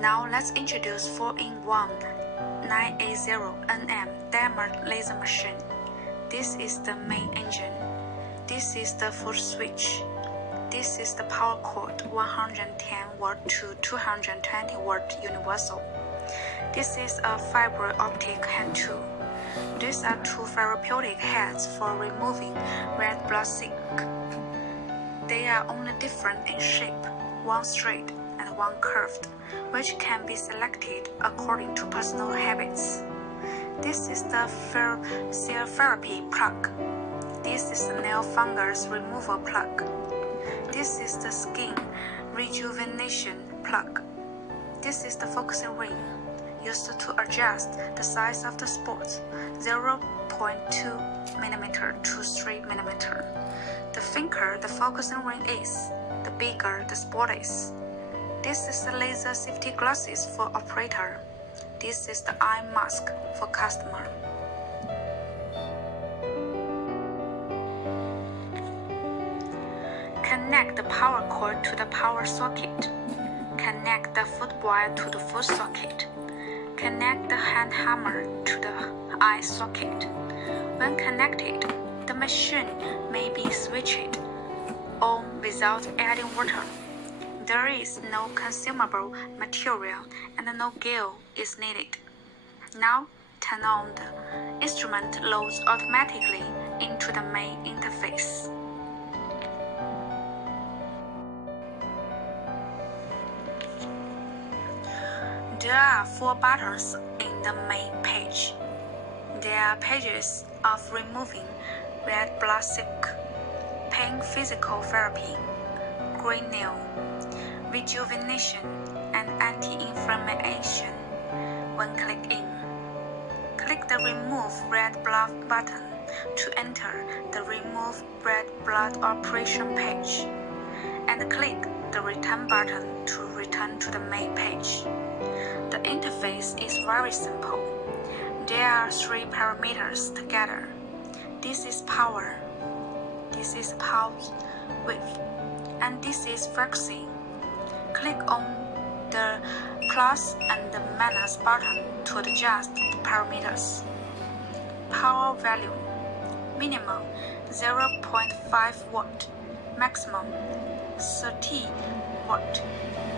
Now let's introduce 4-in-1 980nm diamond laser machine. This is the main engine. This is the foot switch. This is the power cord 110 watt to 220 watt universal. This is a fiber optic hand tool. These are two therapeutic heads for removing red blood sick. They are only different in shape, one straight and one curved, which can be selected according to personal habits. This is the cell therapy plug. This is the nail fungus removal plug. This is the skin rejuvenation plug. This is the focusing ring, used to adjust the size of the spots 0.2 mm to 3 mm. The thicker the focusing ring is, the bigger the spot is. This is the laser safety glasses for operator. This is the eye mask for customer. Connect the power cord to the power socket. Connect the foot wire to the foot socket. Connect the hand hammer to the eye socket. When connected, the machine may be switched on without adding water. There is no consumable material and no gear is needed. Now, turn on the instrument loads automatically into the main interface. There are 4 buttons in the main page. There are pages of removing red blood sick, pain physical therapy, green nail, rejuvenation, and anti-inflammation. When click in, click the Remove Red Blood button to enter the Remove Red Blood operation page, and click the Return button to return to the main page. The interface is very simple. There are 3 parameters together. This is power, this is pulse width, and this is frequency. Click on the plus and the minus button to adjust the parameters. Power value: minimum 0.5 watt, maximum 30 watt.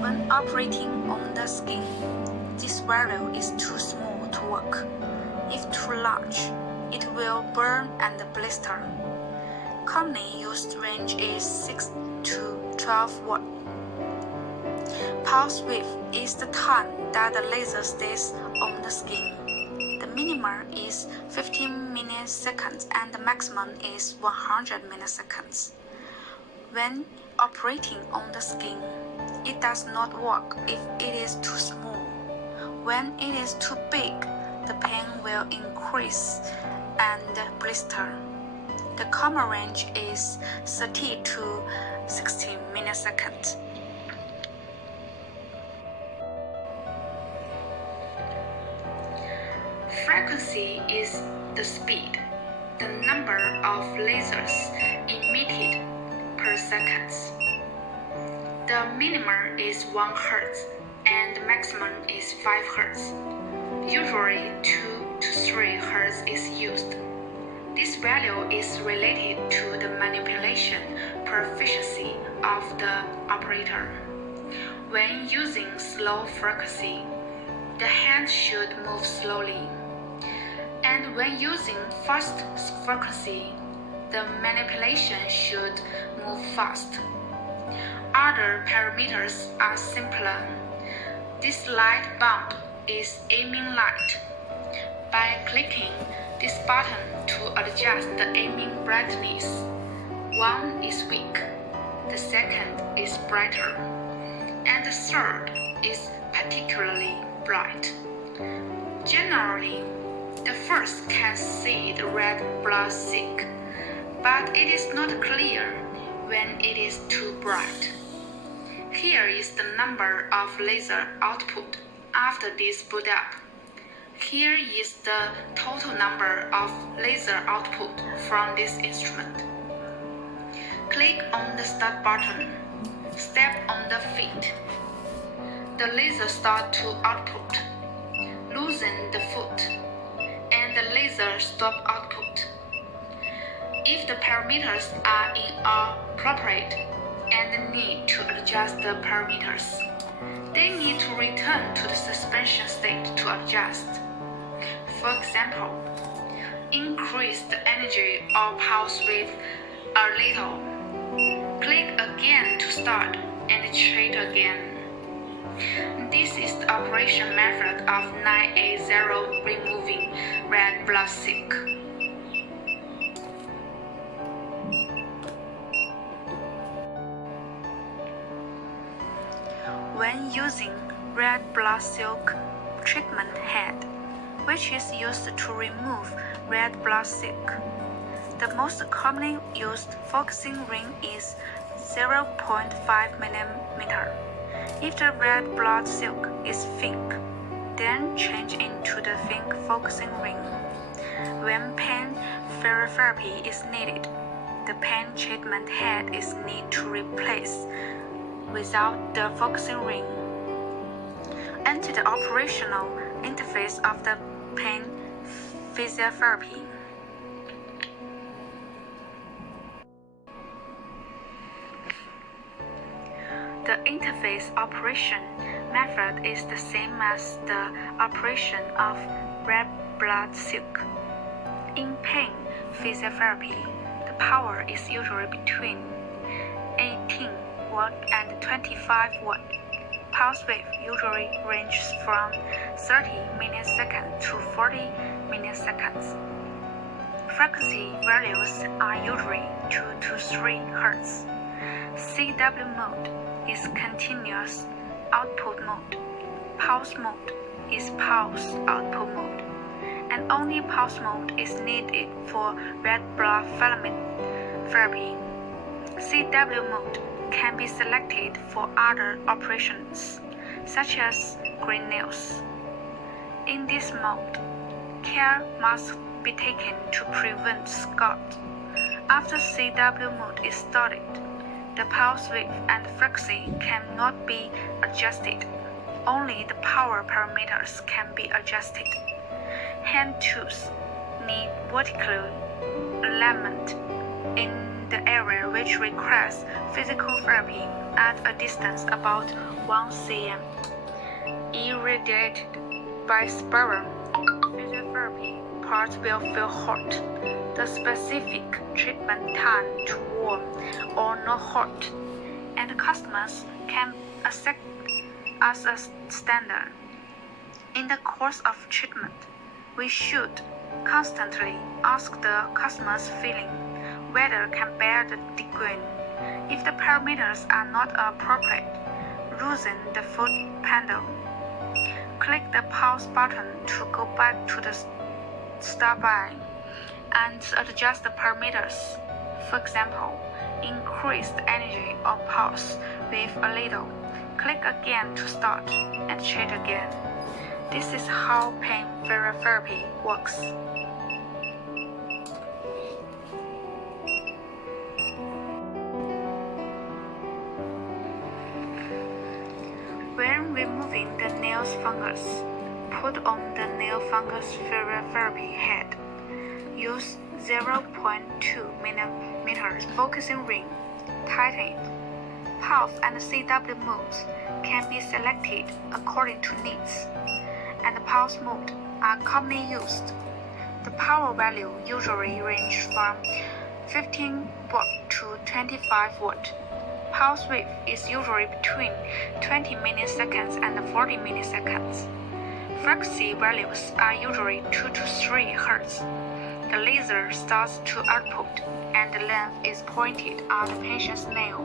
When operating on the skin, this value is too small to work. If too large, it will burn and blister. Commonly used range is 6 to 12 watt. Pulse width is the time that the laser stays on the skin. The minimum is 15 milliseconds and the maximum is 100 milliseconds. When operating on the skin, it does not work if it is too small. When it is too big, the pain will increase and blister. The common range is 30 to 60 milliseconds. Frequency is the speed, the number of lasers emitted per second. The minimum is 1 Hz and the maximum is 5 Hz. Usually 2 to 3 Hz is used. This value is related to the manipulation proficiency of the operator. When using slow frequency, the hand should move slowly. And when using fast frequency, the manipulation should move fast. Other parameters are simpler. This light bulb is aiming light. By clicking this button to adjust the aiming brightness, one is weak, the second is brighter, and the third is particularly bright. Generally, the first can see the red blood sick, but it is not clear when it is too bright. Here is the number of laser output after this boot up. Here is the total number of laser output from this instrument. Click on the Start button. Step on the feet. the laser starts to output. Loosen the foot, and the laser stop output. If the parameters are inappropriate and need to adjust the parameters, they need to return to the suspension state to adjust. For example, increase the energy or pulse width a little. Click again to start and treat again. This is the operation method of 980 removing red blood silk. When using red blood silk treatment head, which is used to remove red blood silk, the most commonly used focusing ring is 0.5 mm. If the red blood silk is thick, then change into the thin focusing ring. When pain therapy is needed, the pain treatment head is need to replace without the focusing ring. Enter the operational interface of the pain physiotherapy. The interface operation method is the same as the operation of red blood silk. In pain physiotherapy, the power is usually between 18 watt and 25 watt. Pulse wave usually ranges from 30 milliseconds to 40 milliseconds. Frequency values are usually 2 to 3 Hz. CW mode is continuous output mode. Pulse mode is pulse output mode, and only pulse mode is needed for red blood filament therapy. CW mode can be selected for other operations, such as green nails. In this mode, care must be taken to prevent scald. After CW mode is started, the pulse width and frequency cannot be adjusted. Only the power parameters can be adjusted. Hand tools need vertical alignment in the area which requires physical therapy at a distance about 1 cm. Irradiated by spiral physiotherapy parts will feel hot. The specific treatment time to warm or not hot, and customers can accept as a standard. In the course of treatment, we should constantly ask the customer's feeling whether can bear the degree. If the parameters are not appropriate, loosen the foot pedal. Click the pulse button to go back to the start line and adjust the parameters. For example, increase the energy of pulse with a little. Click again to start and treat again. This is how pain therapy works. When removing the nail fungus, put on the nail fungus therapy head. Use 0.2 mm focusing ring. Tighten it. Pulse and CW modes can be selected according to needs, and pulse mode are commonly used. The power value usually ranges from 15 watt to 25 watt. Pulse width is usually between 20 milliseconds and 40 milliseconds. Frequency values are usually 2 to 3 Hz. The laser starts to output, and the length is pointed at the patient's nail,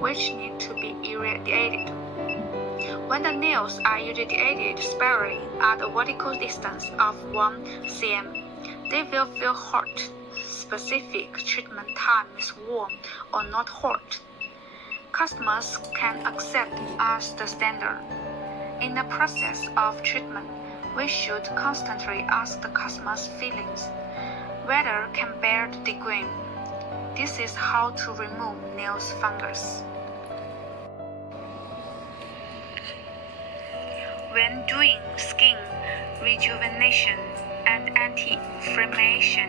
which need to be irradiated. When the nails are irradiated spirally at a vertical distance of 1 cm, they will feel hot. Specific treatment time is warm or not hot. Customers can accept as the standard. In the process of treatment, we should constantly ask the customer's feelings, whether can bear the degree. This is how to remove nail fungus. When doing skin rejuvenation and anti-inflammation,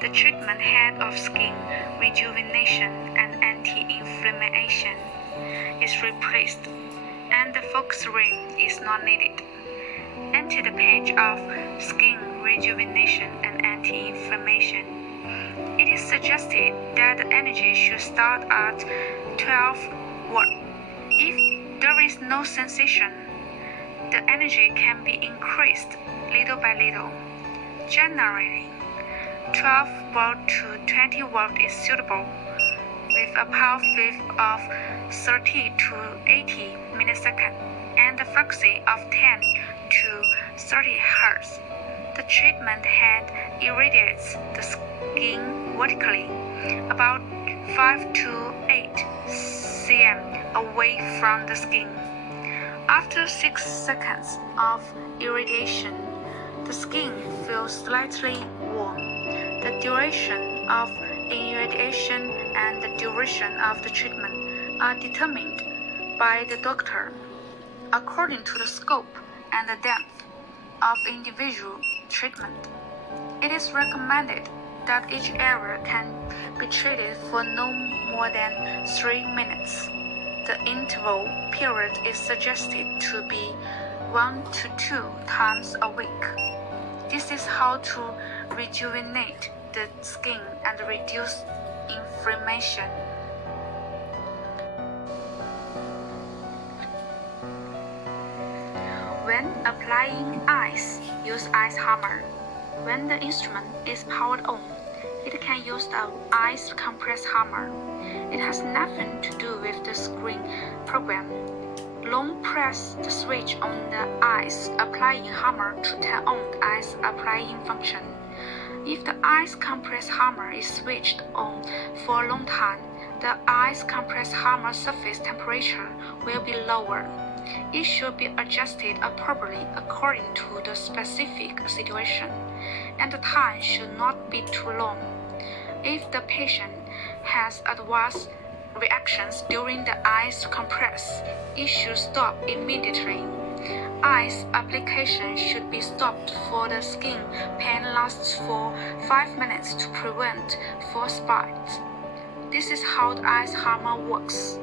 the treatment head of skin rejuvenation and anti-inflammation is replaced, and the focus ring is not needed. Enter the page of skin rejuvenation and anti-inflammation. It is suggested that the energy should start at 12 watts. If there is no sensation, the energy can be increased little by little. Generally, 12 volt to 20 watt is suitable, with a power wave of 30 to 80 milliseconds and a frequency of 10 to 30 Hz. The treatment head irradiates the skin vertically, about 5 to 8 cm away from the skin. After 6 seconds of irradiation, the skin feels slightly warm. The duration of irradiation and the duration of the treatment are determined by the doctor according to the scope and the depth of individual treatment. It is recommended that each area can be treated for no more than 3 minutes. The interval period is suggested to be 1 to 2 times a week. This is how to rejuvenate the skin and reduce inflammation. When applying ice, use ice hammer. When the instrument is powered on, it can use the ice compress hammer. It has nothing to do with the screen program. Long press the switch on the ice applying hammer to turn on the ice applying function. If the ice compress hammer is switched on for a long time, the ice compress hammer surface temperature will be lower. It should be adjusted appropriately according to the specific situation, and the time should not be too long. If the patient has adverse reactions during the ice compress, it should stop immediately. Ice application should be stopped for the skin pain lasts for 5 minutes to prevent frostbite. This is how the ice hammer works.